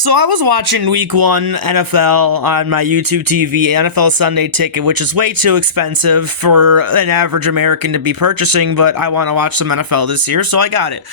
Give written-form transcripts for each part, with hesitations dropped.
So I was watching Week 1 NFL on my YouTube TV, NFL Sunday Ticket, which is way too expensive for an average American to be purchasing, but I want to watch some NFL this year, so I got it.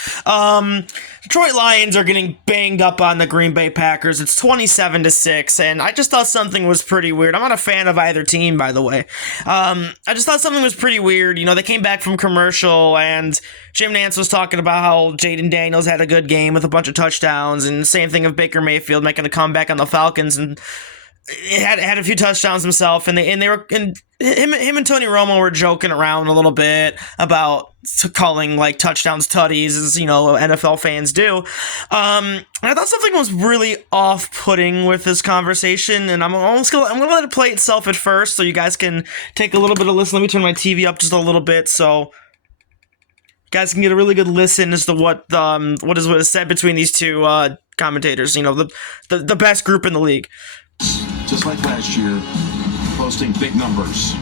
Detroit Lions are getting banged up on the Green Bay Packers. It's 27-6, and I just thought something was pretty weird. I'm not a fan of either team, by the way. I just thought something was pretty weird. You know, they came back from commercial, and Jim Nantz was talking about how Jaden Daniels had a good game with a bunch of touchdowns, and the same thing of Baker Mayfield making a comeback on the Falcons, and had a few touchdowns himself, and him and Tony Romo were joking around a little bit about calling like touchdowns tutties, as you know NFL fans do. And I thought something was really off-putting with this conversation, and I'm gonna let it play itself at first, so you guys can take a little bit of listen. Let me turn my TV up just a little bit, so you guys can get a really good listen as to what is said between these two commentators. You know, the best group in the league. Just like last year, posting big numbers.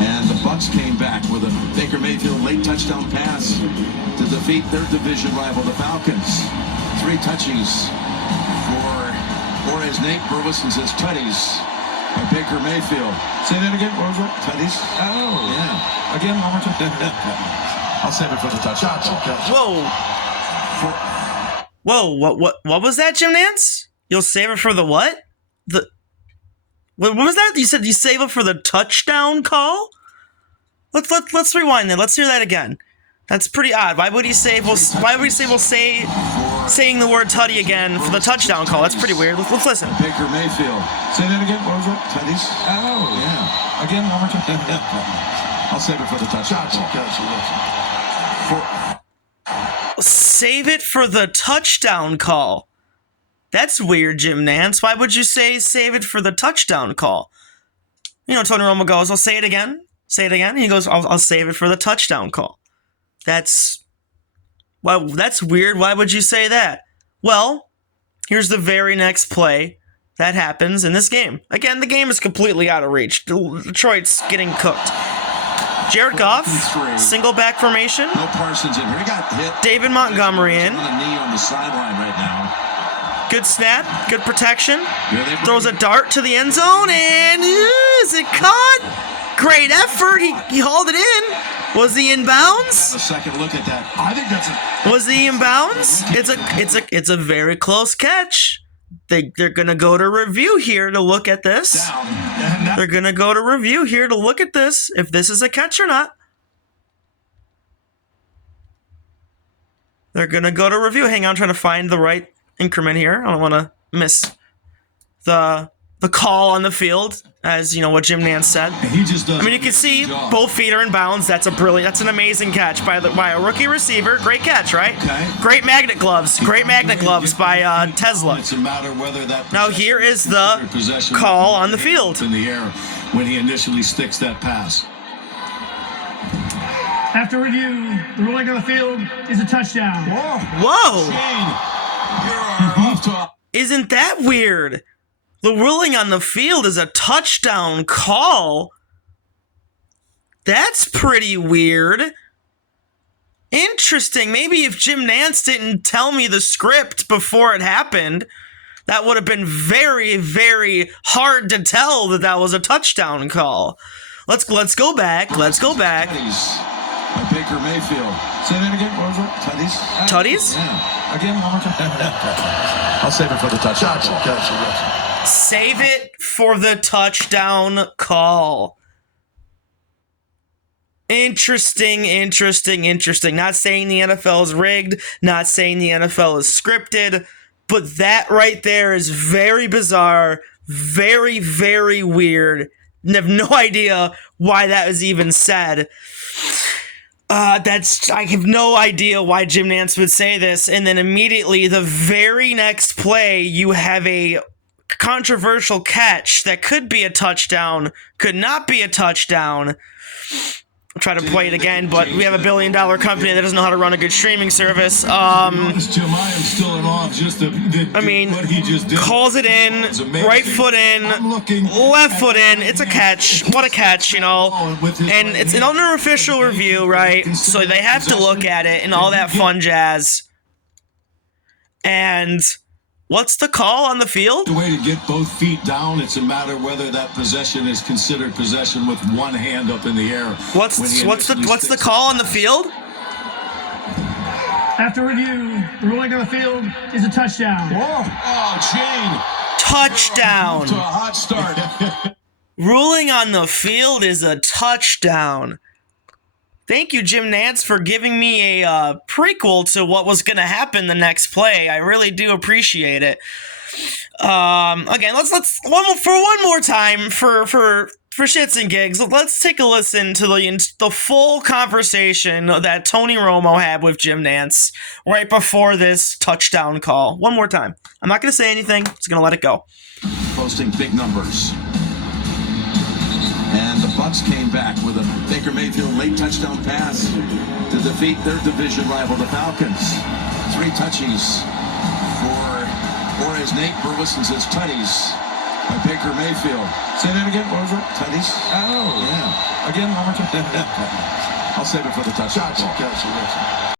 And the Bucs came back with a Baker Mayfield late touchdown pass to defeat their division rival, the Falcons. 3 touchies or as Nate Burleson says, tutties by Baker Mayfield. Say that again, what was that? Tutties? Oh, yeah. Again, one more time. I'll save it for the touchdown. Whoa, what was that, Jim Nantz? You'll save it for the what? What was that? You said you save it for the touchdown call? Let's rewind then. Let's hear that again. That's pretty odd. Why would he say we'll saying the word tutty again for the touchdown call? That's pretty weird. Let's listen. Baker Mayfield. Say that again. What was that? Tutties? Oh, yeah. Again, one more time. I'll save it for the touchdown. Save it for the touchdown call. That's weird, Jim Nantz. Why would you say save it for the touchdown call? You know, Tony Romo goes, I'll say it again. Say it again. And he goes, I'll save it for the touchdown call. That's weird. Why would you say that? Well, here's the very next play that happens in this game. Again, the game is completely out of reach. Detroit's getting cooked. Jared Goff, single back formation. No Parsons in here. He got hit. David Montgomery in. On a knee on the sideline right now. Good snap, good protection. Throws a dart to the end zone, and is it caught? Great effort. He hauled it in. Was he in bounds? A second look at that. I think that's Was he in bounds? It's a very close catch. They're gonna go to review here to look at this. They're gonna go to review here to look at this, if this is a catch or not. They're gonna go to review. Hang on, I'm trying to find the right increment here. I don't want to miss the call on the field, as you know what Jim Nantz said. I mean, you can see both feet are in bounds. That's an amazing catch by a rookie receiver. Great catch, right? Okay. Great magnet gloves by Tesla. It's a matter whether that Now here is the call on the field. In the air when he initially sticks that pass. After review, the ruling on the field is a touchdown. Whoa! Isn't that weird? The ruling on the field is a touchdown call. That's pretty weird. Interesting. Maybe if Jim Nantz didn't tell me the script before it happened, that would have been very, very hard to tell that was a touchdown call. Let's go back. Let's go back. By Baker Mayfield. Say that again. What was that? Tutties? Tutties? Yeah. Again, one more time. I'll save it for the touchdown. Save it for the touchdown call. Interesting. Not saying the NFL is rigged, not saying the NFL is scripted, but that right there is very bizarre, very, very weird. I have no idea why that was even said. I have no idea why Jim Nantz would say this, and then immediately the very next play, you have a controversial catch that could be a touchdown, could not be a touchdown. I'll try to play it again, but we have a billion-dollar company that doesn't know how to run a good streaming service. Calls it in, right foot in, left foot in. It's a catch. What a catch, you know. And it's an unofficial review, right? So they have to look at it and all that fun jazz. And what's the call on the field? The way to get both feet down, it's a matter whether that possession is considered possession with one hand up in the air. What's the call on the field? After review, the ruling on the field is a touchdown. Gene. Touchdown. To a hot start. Ruling on the field is a touchdown. Thank you, Jim Nantz, for giving me a prequel to what was going to happen the next play. I really do appreciate it. Again, let's one more time for shits and gigs. Let's take a listen to the full conversation that Tony Romo had with Jim Nantz right before this touchdown call. One more time. I'm not going to say anything. Just going to let it go. Posting big numbers. And the Bucks came back with a Baker Mayfield late touchdown pass to defeat their division rival, the Falcons. 3 touchies or as Nate Burleson says, tutties by Baker Mayfield. Say that again. What was it? Tutties? Oh. Yeah. Again, one more time. I'll save it for the touchdown. Gotcha.